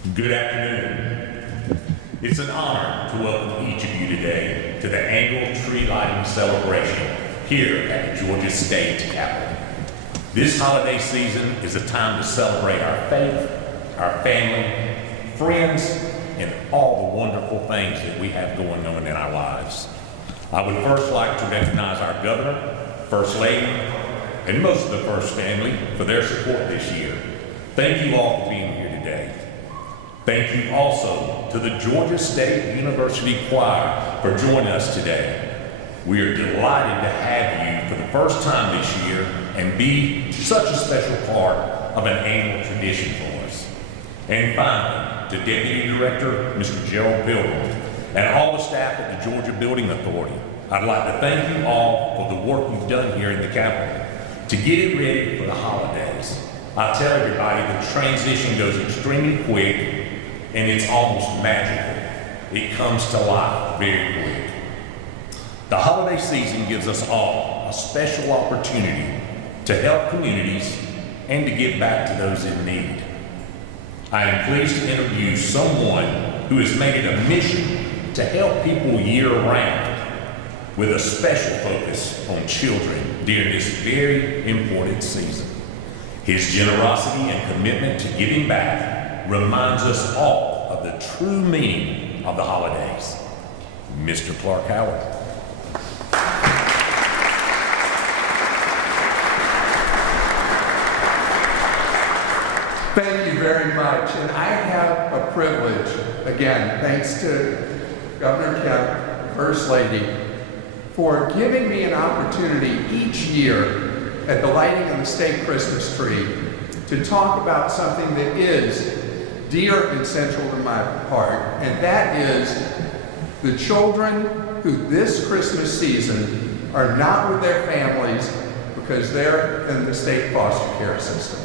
Good afternoon. It's an honor to welcome each of you today to the annual tree lighting celebration here at the Georgia State Capitol. This holiday season is a time to celebrate our faith, our family, friends, and all the wonderful things that we have going on in our lives. I would first like to recognize our governor, First Lady, and most of the First family for their support this year. Thank you all for being here today. Thank you also to the Georgia State University Choir for joining us today. We are delighted to have you for the first time this year and be such a special part of an annual tradition for us. And finally, to Deputy Director, Mr. Gerald Pilgrim, and all the staff at the Georgia Building Authority, I'd like to thank you all for the work you've done here in the Capitol to get it ready for the holidays. I tell everybody the transition goes extremely quick and it's almost magical. It comes to life very quick. The holiday season gives us all a special opportunity to help communities and to give back to those in need. I am pleased to introduce someone who has made it a mission to help people year-round with a special focus on children during this very important season. His generosity and commitment to giving back reminds us all of the true meaning of the holidays. Mr. Clark Howard. Thank you very much. And I have a privilege, again, thanks to Governor Kemp, First Lady, for giving me an opportunity each year at the lighting of the state Christmas tree to talk about something that is dear and central to my heart, and that is the children who this Christmas season are not with their families because they're in the state foster care system.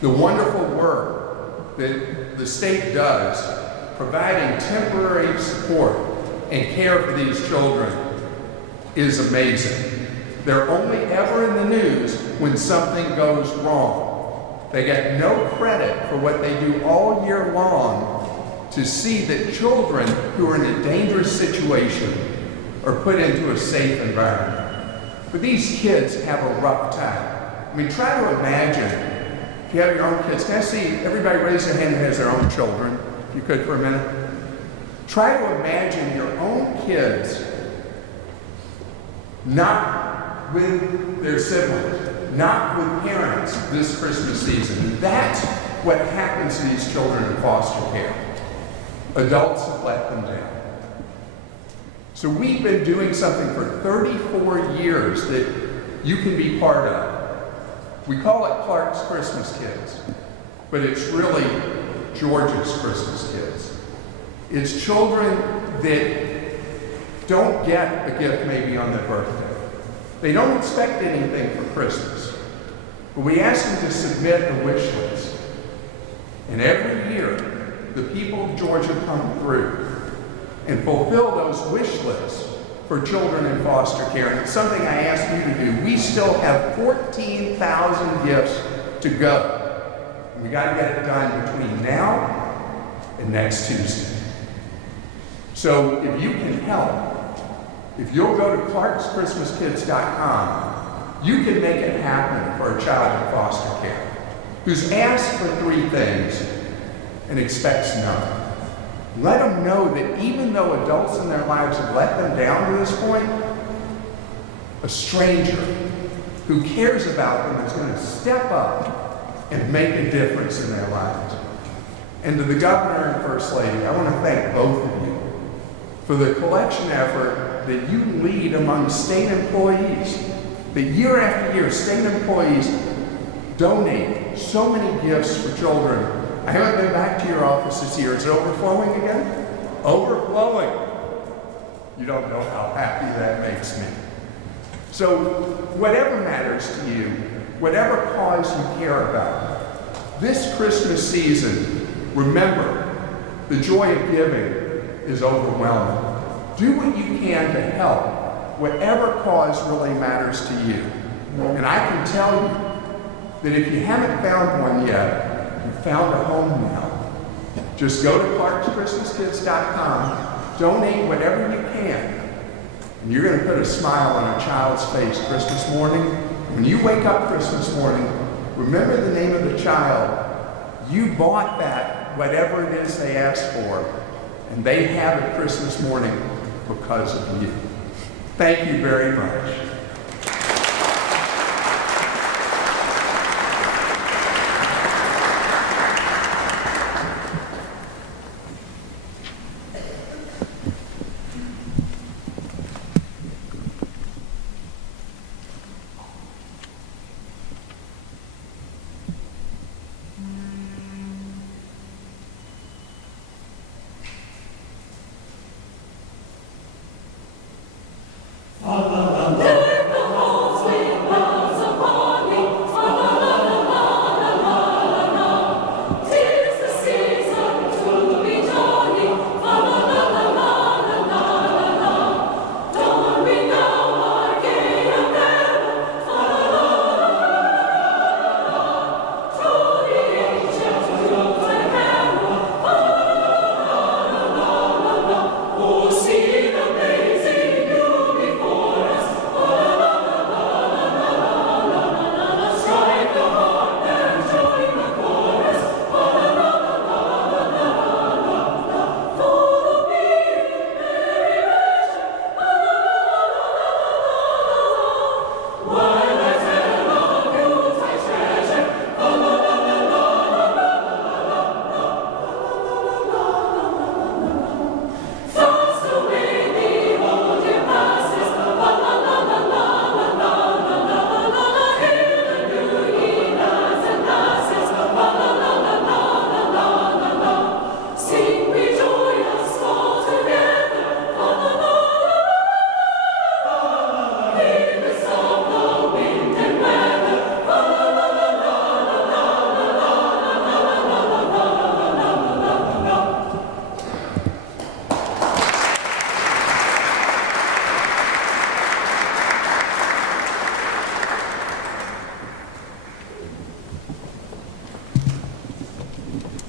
The wonderful work that the state does providing temporary support and care for these children is amazing. They're only ever in the news when something goes wrong. They get no credit for what they do all year long to see that children who are in a dangerous situation are put into a safe environment. But these kids have a rough time. I mean, try to imagine if you have your own kids. Can I see everybody raise their hand who has their own children, if you could for a minute? Try to imagine your own kids not with their siblings, not with parents this Christmas season. That's what happens to these children in foster care. Adults have let them down. So we've been doing something for 34 years that you can be part of. We call it Clark's Christmas Kids, but it's really Georgia's Christmas Kids. It's children that don't get a gift maybe on their birthday. They don't expect anything for Christmas, but we ask them to submit a wish list. And every year, the people of Georgia come through and fulfill those wish lists for children in foster care. And it's something I ask you to do. We still have 14,000 gifts to go. We got to get it done between now and next Tuesday. So if you can help, if you'll go to clarkschristmaskids.com, you can make it happen for a child in foster care who's asked for 3 things and expects none. Let them know that even though adults in their lives have let them down to this point, a stranger who cares about them is going to step up and make a difference in their lives. And to the governor and First Lady, I want to thank both of you for the collection effort that you lead among state employees. That year after year, state employees donate so many gifts for children. I haven't been back to your office this year. Is it overflowing again? Overflowing. You don't know how happy that makes me. So whatever matters to you, whatever cause you care about, this Christmas season, remember, the joy of giving is overwhelming. Do what you can to help whatever cause really matters to you. And I can tell you that if you haven't found one yet, you've found a home now. Just go to clarkschristmaskids.com, donate whatever you can, and you're going to put a smile on a child's face Christmas morning. When you wake up Christmas morning, remember the name of the child. You bought that, whatever it is they asked for, and they have it Christmas morning because of you. Thank you very much.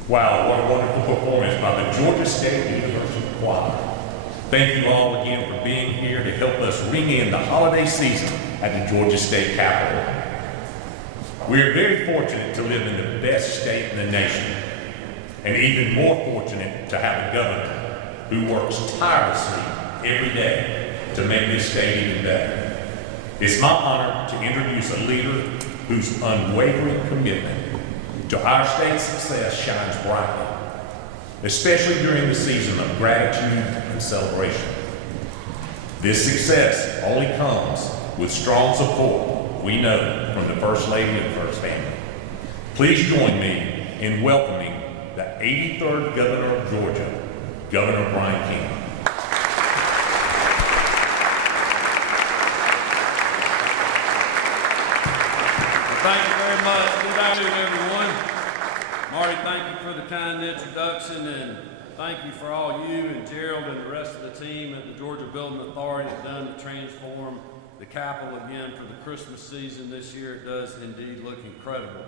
Wow, what a wonderful performance by the Georgia State University Choir. Thank you all again for being here to help us ring in the holiday season at the Georgia State Capitol. We are very fortunate to live in the best state in the nation, and even more fortunate to have a governor who works tirelessly every day to make this state even better. It's my honor to introduce a leader whose unwavering commitment to our state's success shines brightly, especially during the season of gratitude and celebration. This success only comes with strong support, we know, from the First Lady and First Family. Please join me in welcoming the 83rd Governor of Georgia, Governor Marty Kemp. Thank you very much. Good afternoon, everyone. Marty, thank you for the kind introduction, and thank you for all you and Gerald and the rest of the team at the Georgia Building Authority have done to transform the Capitol again for the Christmas season this year. It does indeed look incredible.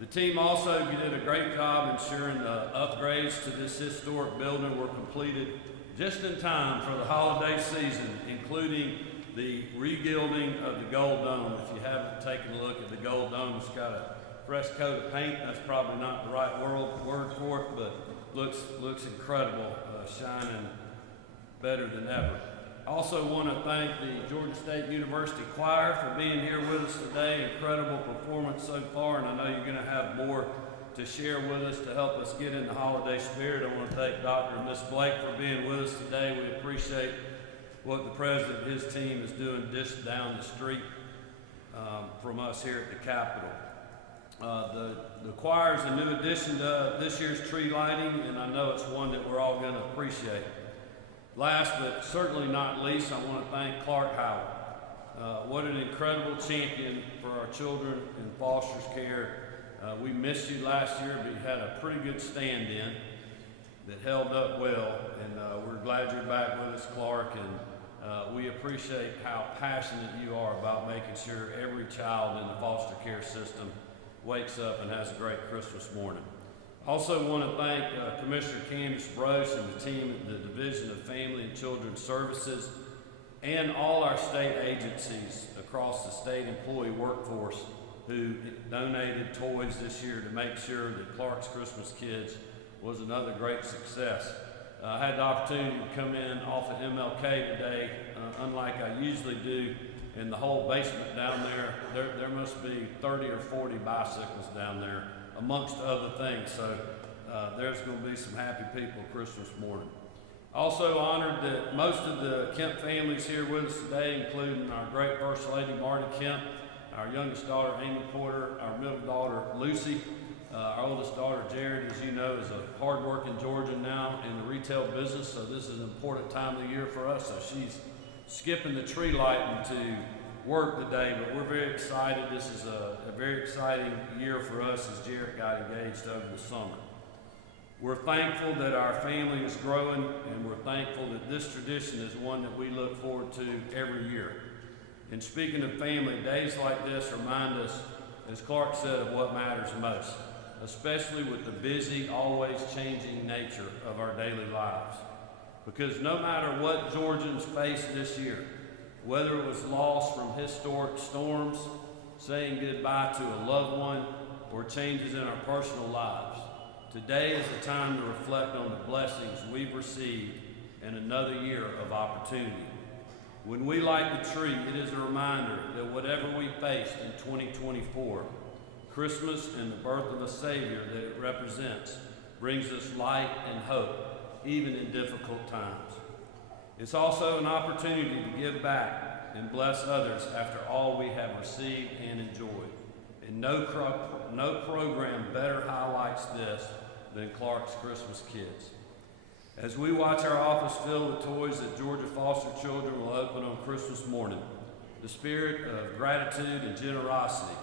The team also did a great job ensuring the upgrades to this historic building were completed just in time for the holiday season, including the regilding of the gold dome. If you haven't taken a look at the gold dome, it's got a fresh coat of paint. That's probably not the right word for it, but looks incredible, shining better than ever. I also want to thank the Georgia State University Choir for being here with us today. Incredible performance so far, and I know you're going to have more to share with us to help us get in the holiday spirit. I want to thank Dr. and Ms. Blake for being with us today. We appreciate what the president and his team is doing just down the street from us here at the Capitol. The choir is a new addition to this year's tree lighting, and I know it's one that we're all going to appreciate. Last but certainly not least, I want to thank Clark Howard. What an incredible champion for our children in foster care. We missed you last year, but you had a pretty good stand-in that held up well, and we're glad you're back with us, Clark, and we appreciate how passionate you are about making sure every child in the foster care system wakes up and has a great Christmas morning. Also want to thank Commissioner Candace Brose and the team at the Division of Family and Children's Services and all our state agencies across the state employee workforce who donated toys this year to make sure that Clark's Christmas Kids was another great success. I had the opportunity to come in off of MLK today, unlike I usually do, and the whole basement down there must be 30 or 40 bicycles down there, amongst other things. So there's going to be some happy people Christmas morning. Also honored that most of the Kemp families here with us today, including our great First Lady Marty Kemp, our youngest daughter Amy Porter, our middle daughter Lucy, our oldest daughter Jared, as you know, is a hard-working Georgian now in the retail business, so this is an important time of the year for us. So she's skipping the tree lighting to work today, but we're very excited. This is a very exciting year for us as Jared got engaged over the summer. We're thankful that our family is growing, and we're thankful that this tradition is one that we look forward to every year. And speaking of family, days like this remind us, as Clark said, of what matters most, especially with the busy, always changing nature of our daily lives. Because no matter what Georgians faced this year, whether it was loss from historic storms, saying goodbye to a loved one, or changes in our personal lives, today is a time to reflect on the blessings we've received and another year of opportunity. When we light the tree, it is a reminder that whatever we faced in 2024, Christmas and the birth of the Savior that it represents brings us light and hope, even in difficult times. It's also an opportunity to give back and bless others after all we have received and enjoyed. And no program better highlights this than Clark's Christmas Kids. As we watch our office filled with toys that Georgia foster children will open on Christmas morning, the spirit of gratitude and generosity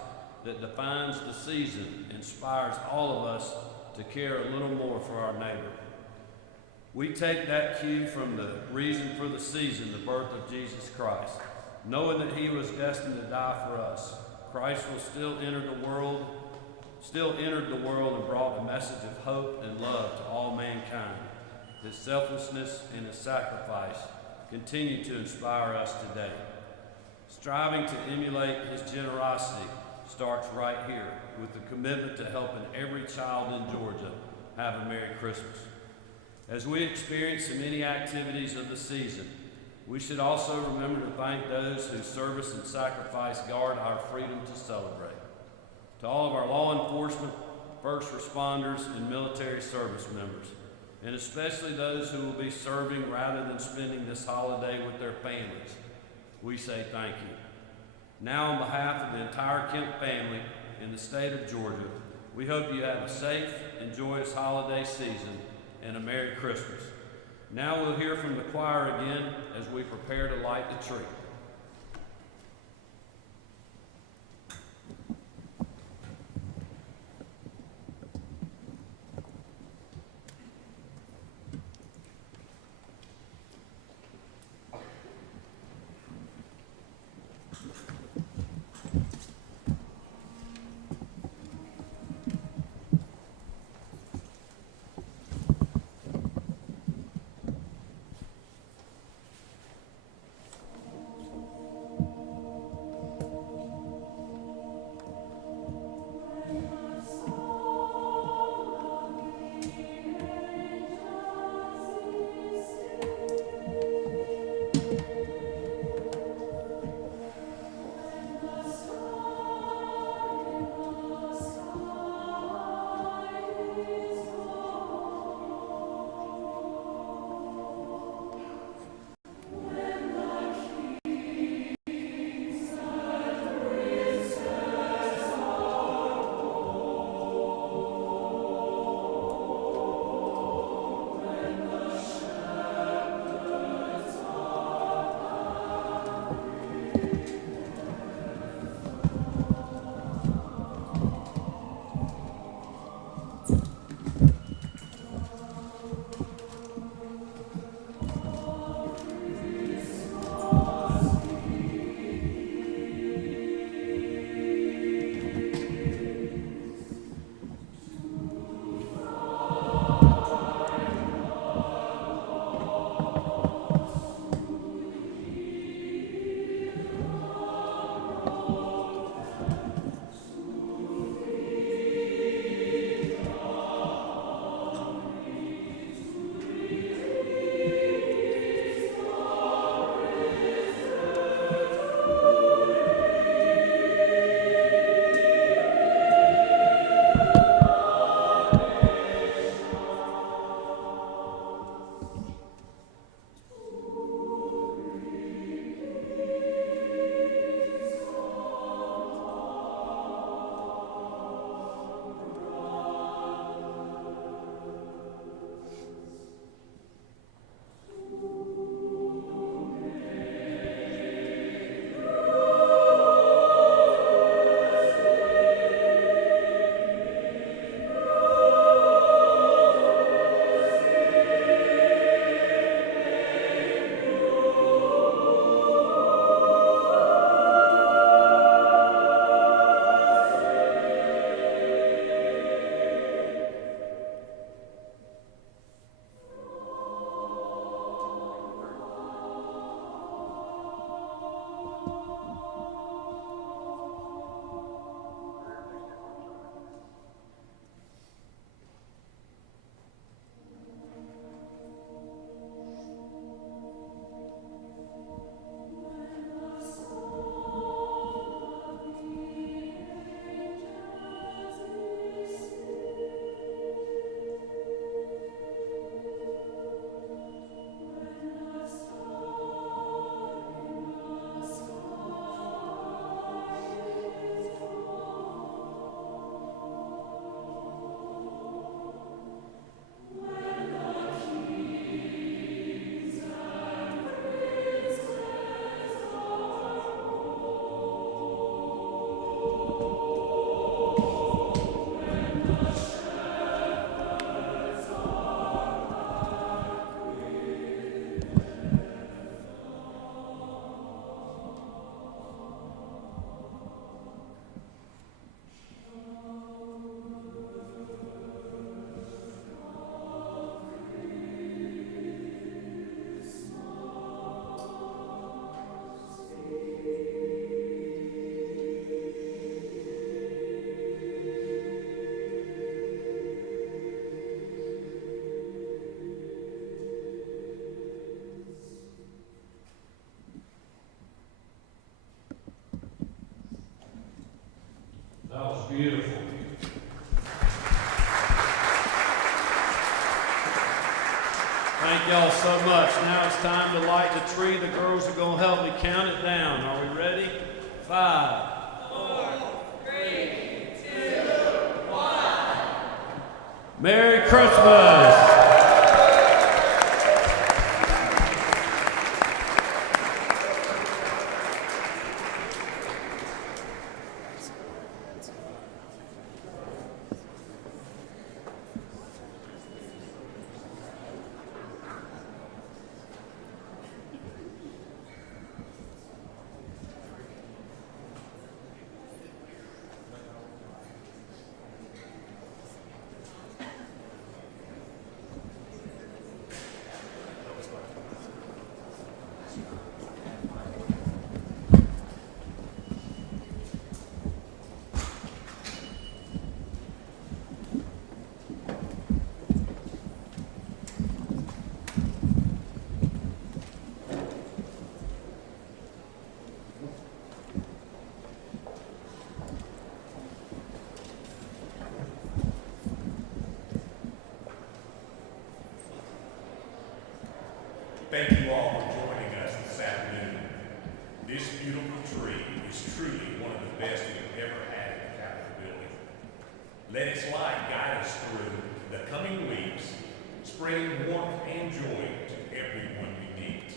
that defines the season inspires all of us to care a little more for our neighbor. We take that cue from the reason for the season, the birth of Jesus Christ, knowing that he was destined to die for us. Christ will still entered the world and brought a message of hope and love to all mankind. His selflessness and his sacrifice continue to inspire us today. Striving to emulate his generosity starts right here with the commitment to helping every child in Georgia have a Merry Christmas. As we experience the many activities of the season, we should also remember to thank those whose service and sacrifice guard our freedom to celebrate. To all of our law enforcement, first responders, and military service members, and especially those who will be serving rather than spending this holiday with their families, we say thank you. Now, on behalf of the entire Kemp family in the state of Georgia, we hope you have a safe and joyous holiday season and a Merry Christmas. Now we'll hear from the choir again as we prepare to light the tree. Thank y'all so much. Now it's time to light the tree. The girls are going to help me count it down. Are we ready? 5, 4, 3, 2, 1. Merry Christmas. Thank you all for joining us this afternoon. This beautiful tree is truly one of the best we've ever had in the Capitol building. Let its light guide us through the coming weeks, spreading warmth and joy to everyone we meet.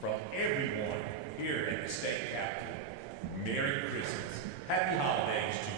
From everyone here at the state capitol, Merry Christmas, Happy Holidays to